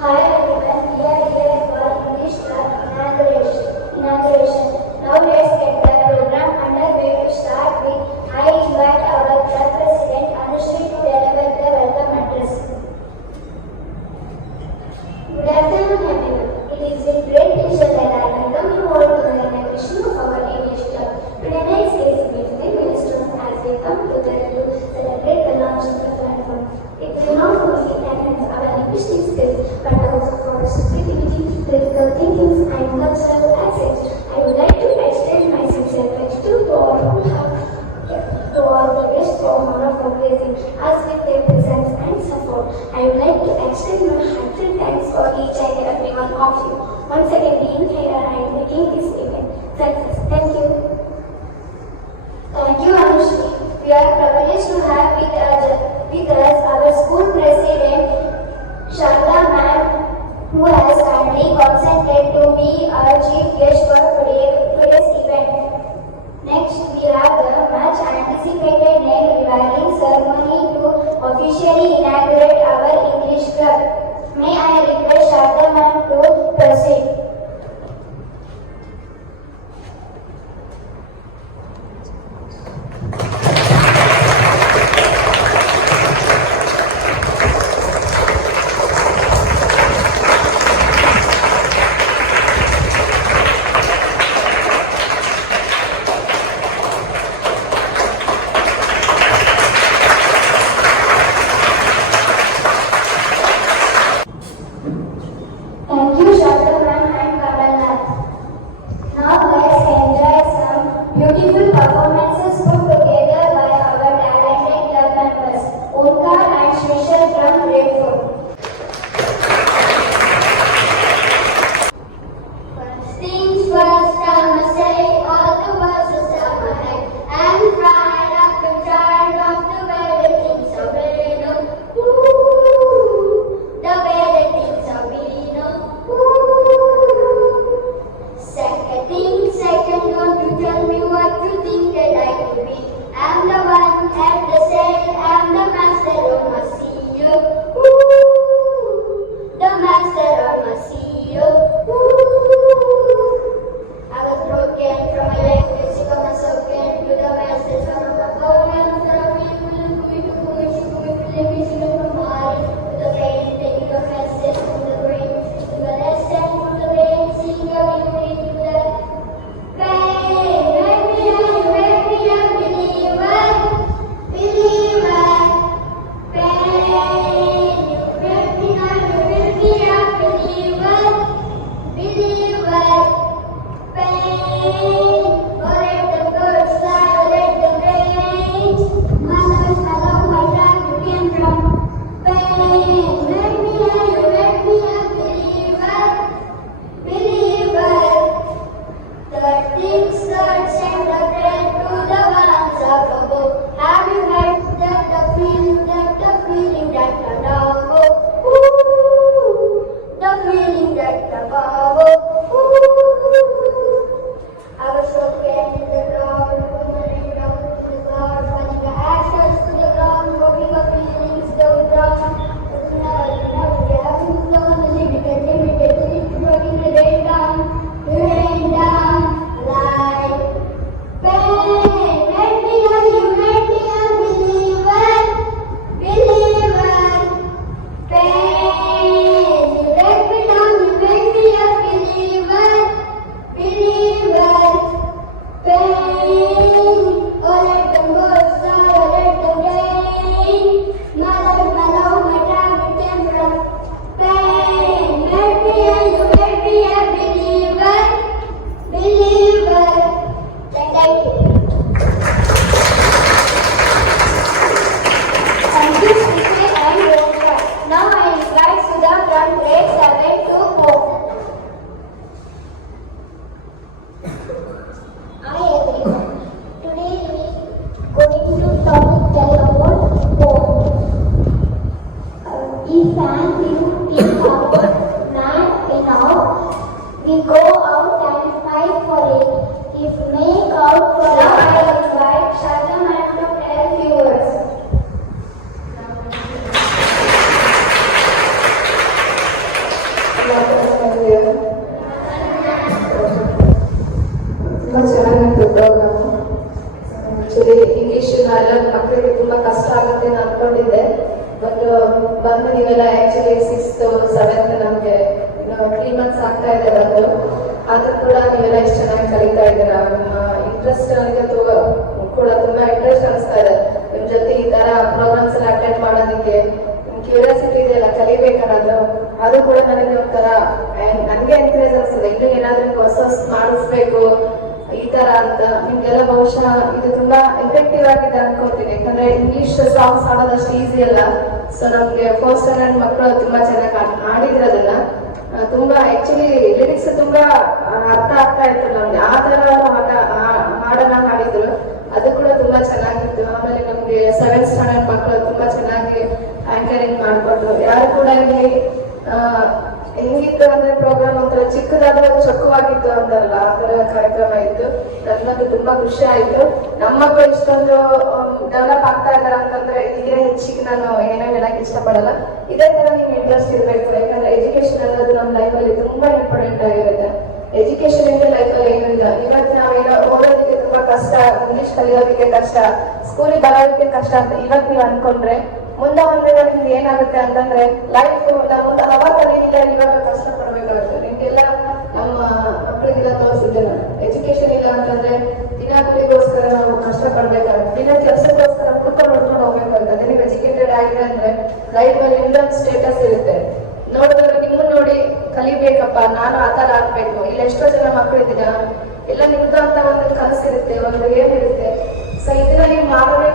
Hi everyone, we are here for English class inauguration. Now let's get the program underway. To start with, I invite our club president Anushri to deliver the welcome address. Good afternoon everyone. It is with great pleasure that I welcome you all to the inauguration of our English club. Today is a significant milestone as we come together to celebrate the launch of the platform. It will not only enhance our linguistic skills but also foster creativity, critical thinking, and cultural assets. I would like to extend my sincere gratitude to all the guests for honor fundraising us with their presence and support. I would like to extend my heartfelt thanks for each and every one of you. Once again, being here and making this event success. Thank you. Thank you, Anushri. We are privileged to have with us our school president, Sharda ma'am, who has kindly consented to be our chief guest for today's event. Next, we have the much anticipated name revealing ceremony to officially inaugurate our English club. May I request Sharda ma'am to proceed. Thank you, Sharda ma'am and Kamalnath. Now let's enjoy some beautiful performances put together by our talented club members, Omkar and Shrishal from Grade 4. First things first, I must say all the words are in my head. I'm tired of the way the things are made. The way the things are made. Second, don't you tell me what you think that I could be. I'm the one at the sail, I'm the master of my sea. The master of my sea. I was broken from my leg, music of my socket, to the message from the poem, from me, to the music of my body, to the brain, taking the message from the brain, to the lesson from the brain, seeing a beauty to the From actually 6th 7th ನಮಗೆ 3 months ಆಗ್ತಾ ಇದೆ ಬಂದು. ಆದ್ರೂ ಕೂಡ ನೀವೆಲ್ಲ ಎಷ್ಟು ಚೆನ್ನಾಗಿ ಕಲಿತಾ ಇದ್ದೀರಾ. ನಿಮ್ಮ ಇಂಟ್ರೆಸ್ಟ್ ನನಗೆ ಕೂಡ ತುಂಬಾ ಇಂಟ್ರೆಸ್ಟ್ ಅನಿಸ್ತಾ ಇದೆ. ನಿಮ್ ಜೊತೆ ಈ ತರ ಪ್ರೋಗ್ರಾಮ್ಸ್ ಎಲ್ಲ ಅಟೆಂಡ್ ಮಾಡೋದಕ್ಕೆ ಕ್ಯೂರಿಯಾಸಿಟಿ ಇದೆಯಲ್ಲ ಕಲಿಬೇಕನ್ನೋದು, ಅದು ಕೂಡ ನನಗೆ ಒಂಥರ ನನಗೆ ಎನ್ಕರೇಜ್ ಅನಿಸ್ತದೆ. ಇನ್ನೂ ಏನಾದ್ರೂ ಹೊಸ ಮಾಡಿಸ್ಬೇಕು ಈ ತರ ಅಂತ. ನಿಮ್ಗೆಲ್ಲ ಬಹುಶಃ ಇದು ತುಂಬಾ ಎಫೆಕ್ಟಿವ್ ಆಗಿದೆ ಅನ್ಕೋತೀನಿ. ಯಾಕಂದ್ರೆ ಇಂಗ್ಲಿಷ್ ಸಾಂಗ್ಸ್ ಹಾಡೋದಷ್ಟು ಈಸಿ ಅಲ್ಲ. ಸೊ ನಮ್ಗೆ 4th standard ಮಕ್ಕಳು ತುಂಬಾ ಚೆನ್ನಾಗಿ ಆಡಿದ್ರು ಅದನ್ನ. ತುಂಬಾ ಆಕ್ಚುಲಿ ಲಿರಿಕ್ಸ್ ತುಂಬಾ ಅರ್ಥ ಆಗ್ತಾ ಇತ್ತು ನಮ್ಗೆ. ಆ ತರ ಹಾಡನ್ನ ಹಾಡಿದ್ರು, ಅದು ಕೂಡ ತುಂಬಾ ಚೆನ್ನಾಗಿತ್ತು. ಆಮೇಲೆ ನಮ್ಗೆ 7th standard ಮಕ್ಕಳು ತುಂಬಾ ಚೆನ್ನಾಗಿ ಆಂಕರಿಂಗ್ ಮಾಡ್ಕೊಟ್ರು. ಯಾರು ಕೂಡ ಇಲ್ಲಿ ಹೆಂಗಿತ್ತು ಅಂದ್ರೆ ಪ್ರೋಗ್ರಾಮ್ ಒಂಥರ ಚಿಕ್ಕದಾದ ಚೊಕ್ಕವಾಗಿತ್ತು ಅಂದಲ್ಲ, ಆ ತರ ಕಾರ್ಯಕ್ರಮ ಇತ್ತು. ನನ್ಗಂತೂ ತುಂಬಾ ಖುಷಿ ಆಯ್ತು. ನಮ್ಮ ಮಕ್ಕಳು ಇಷ್ಟೊಂದು ಡೆವಲಪ್ ಆಗ್ತಾ ಇದಾರೆ ಅಂತಂದ್ರೆ ಇದೇ ಹೆಚ್ಚಿಗೆ ನಾನು ಏನೇ ಹೇಳಕ್ ಇಷ್ಟಪಡಲ್ಲ. ಇದೇ ತರ ನಿಮ್ಗೆ ಇಂಟ್ರೆಸ್ಟ್ ಇರ್ಬೇಕು. ಯಾಕಂದ್ರೆ ಎಜುಕೇಶನ್ ಅನ್ನೋದು ನಮ್ಮ ಲೈಫಲ್ಲಿ ತುಂಬಾ ಇಂಪಾರ್ಟೆಂಟ್ ಆಗಿರುತ್ತೆ. ಎಜುಕೇಶನ್ ಇಂದ ಲೈಫಲ್ಲಿ ಏನೂ ಇಲ್ಲ. ಇವತ್ತು ನಾವೇನೋ ಓದೋದಕ್ಕೆ ತುಂಬಾ ಕಷ್ಟ, ಇಂಗ್ಲಿಷ್ ಕಲಿಯೋದಕ್ಕೆ ಕಷ್ಟ, ಸ್ಕೂಲಿಗೆ ಬರೋದಕ್ಕೆ ಕಷ್ಟ ಅಂತ ಇವತ್ತು ನೀವು ಅನ್ಕೊಂಡ್ರೆ ಮುಂದೆ ಒಂದು ನಿಮ್ಗೆ ಏನಾಗುತ್ತೆ ಅಂತಂದ್ರೆ ಲೈಫ್ ಮುಂದೆ ಅವಾಗಲಿಲ್ಲ, ಇವಾಗ ಕಷ್ಟ ಪಡ್ಬೇಕಾಗುತ್ತೆ. ನಿಮ್ಗೆಲ್ಲ ನಮ್ಮ ಮಕ್ಕಳಿಗೆಲ್ಲ ತೋರಿಸಿದ್ದೆ ನಾನು. ಎಜುಕೇಶನ್ ಇಲ್ಲ ಅಂತಂದ್ರೆ ದಿನಗಳಿಗೋಸ್ಕರ ನಾವು ಕಷ್ಟ ಪಡ್ಬೇಕಾಗುತ್ತೆ. ದಿನ ಕೆಲಸಕ್ಕೋಸ್ಕರ ಕುತ್ಕೊಂಡು ನೋಡ್ಕೊಂಡು ಹೋಗ್ಬೇಕಾಗುತ್ತೆ. ಅದೇ ನೀವು ಎಜುಕೇಟೆಡ್ ಆಗಿದೆ ಅಂದ್ರೆ ಲೈಫ್ ಅಲ್ಲಿ ಇನ್ನೊಂದು ಸ್ಟೇಟಸ್ ಇರುತ್ತೆ. ನೋಡಿದ್ರೆ ನಿಮ್ಮನ್ನ ನೋಡಿ ಕಲಿಬೇಕಪ್ಪ, ನಾನು ಆ ತರ ಆಗ್ಬೇಕು. ಇಲ್ಲಿ ಎಷ್ಟೋ ಜನ ಮಕ್ಕಳು ಇದ್ದೀರಾ, ಎಲ್ಲ ನಿಮ್ದು ಅಂತ ಒಂದು ಕನಸಿರುತ್ತೆ, ಒಂದು ಏನಿರುತ್ತೆ. ಸೊ ಇದನ್ನ ನೀವು ಮಾಡೋದೇ